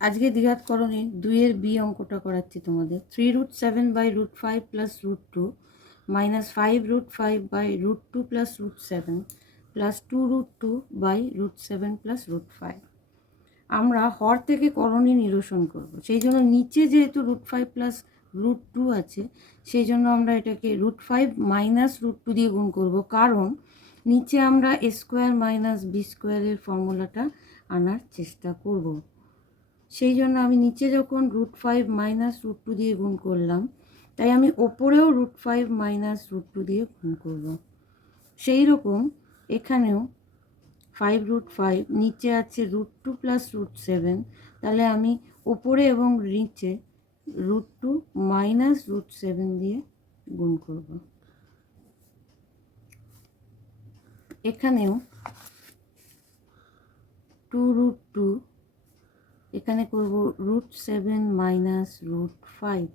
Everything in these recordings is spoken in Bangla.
আজকে দ্বিঘাতকরণে 2-এর বি অঙ্কটা করাচ্ছি তোমাদের। 3√7/√5 plus √2 minus 5√5/√2 plus √7 plus 2√2/√7 plus √5। আমরা হর থেকে করণী নিরসন করব, সেই জন্য নিচে যেহেতু √5 প্লাস √2 আছে, সেই জন্য আমরা এটাকে √5 মাইনাস √2 দিয়ে গুণ করব, কারণ নিচে আমরা a স্কোয়ার মাইনাস বি স্কোয়ারের ফর্মুলাটা আনার চেষ্টা করব। সেই জন্য আমি নিচে যখন √5 মাইনাস √2 দিয়ে গুণ করলাম, তাই আমি ওপরেও √5 মাইনাস √2 দিয়ে গুণ করব। সেই রকম এখানেও 5√5, নিচে আছে √2 প্লাস √7, তাহলে আমি ওপরে এবং নিচে √2 মাইনাস √7 দিয়ে গুণ করব। এখানেও 2√2, এখানে করব √7 মাইনাস √5,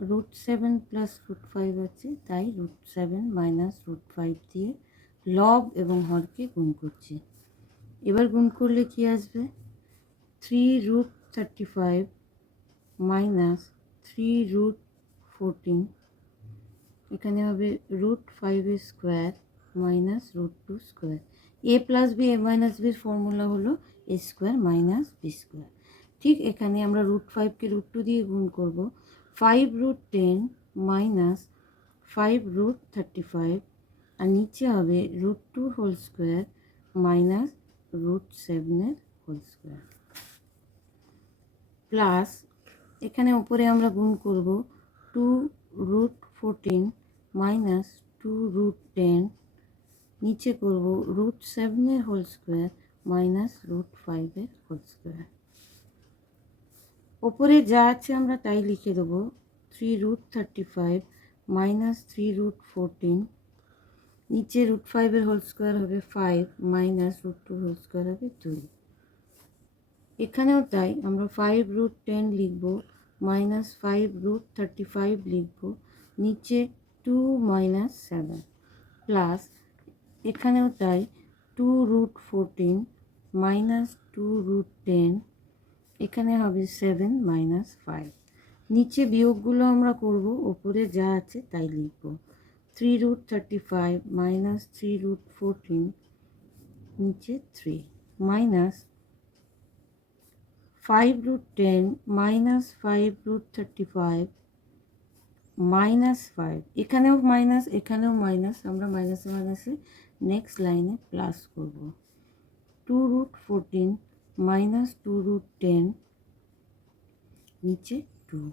√7 প্লাস √5 আছে, তাই √7 মাইনাস √5 দিয়ে লব এবং হরকে গুণ করছি। এবার গুণ করলে কি আসবে? 3√35 মাইনাস 3√14, এখানে হবে √5 স্কোয়ার মাইনাস √2 স্কোয়ার। এ প্লাস বি, এ মাইনাস বির ফর্মুলা হলো এ স্কোয়ার মাইনাস বি স্কোয়ার। ঠিক এখানে আমরা √5কে √2 দিয়ে গুণ করব। 5√10 মাইনাস 5√35, আর নিচে হবে √2 whole square minus √7 whole square, plus এখানে উপরে আমরা গুণ করব 2√14 মাইনাস 2√10, নিচে করব √7 whole square minus √5 whole square. ওপরে যা আছে আমরা তাই লিখে দেবো। 3√35 মাইনাস 3√14, নিচে √5 হোল স্কোয়ার হবে 5 মাইনাস √2 হোল স্কোয়ার হবে 2। এখানেও তাই, আমরা 5√10 লিখব মাইনাস 5√35 লিখব, নিচে 2 মাইনাস 7, প্লাস এখানেও তাই 2√14 মাইনাস 2√10, এখানে হবে 7 মাইনাস 5। নিচে বিয়োগগুলো আমরা করব, ওপরে যা আছে তাই লিখব। 3√35 মাইনাস 3√14, নিচে 3 মাইনাস 5√10 মাইনাস 5√35 মাইনাস 5, এখানেও মাইনাস এখানেও মাইনাস, আমরা মাইনাসে মাইনাসে নেক্সট লাইনে প্লাস করব। 2√14 মাইনাস 2√10, নিচে 2,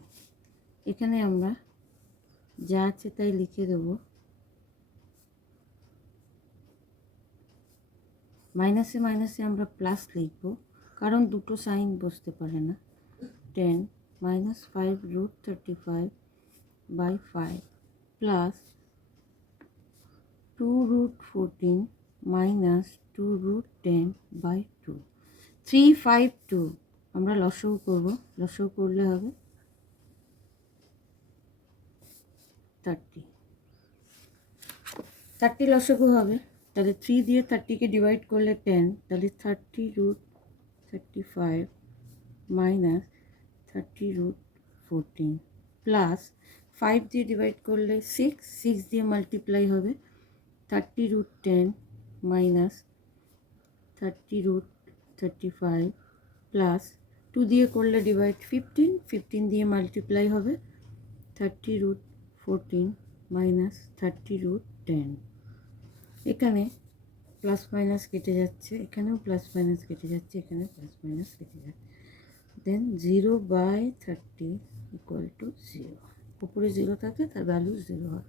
এখানে আমরা যা আছে তাই লিখে দেব। মাইনাসে মাইনাসে আমরা প্লাস লিখব, কারণ দুটো সাইন বসতে পারে না। 10 মাইনাস 5√35/5 প্লাস 2√14 মাইনাস 2√10/2, 352। আমরা লসাগু করব, লসাগু করলে হবে 30 লসাগু হবে। তাহলে 3 দিয়ে 30কে ডিভাইড করলে 10, তাহলে 30√35 মাইনাস 30√14 প্লাস 5 দিয়ে ডিভাইড করলে 6 দিয়ে মাল্টিপ্লাই হবে 30√10 মাইনাস 30√35 প্লাস 2 দিয়ে করলে ডিভাইড 15 দিয়ে মাল্টিপ্লাই হবে 30√14 মাইনাস 30√10। এখানে প্লাস মাইনাস কেটে যাচ্ছে, এখানেও প্লাস মাইনাস কেটে যাচ্ছে, এখানে প্লাস মাইনাস কেটে যাচ্ছে, দেন 0/30 = 0। উপরে 0 থাকে, তার ভ্যালু 0 হয়।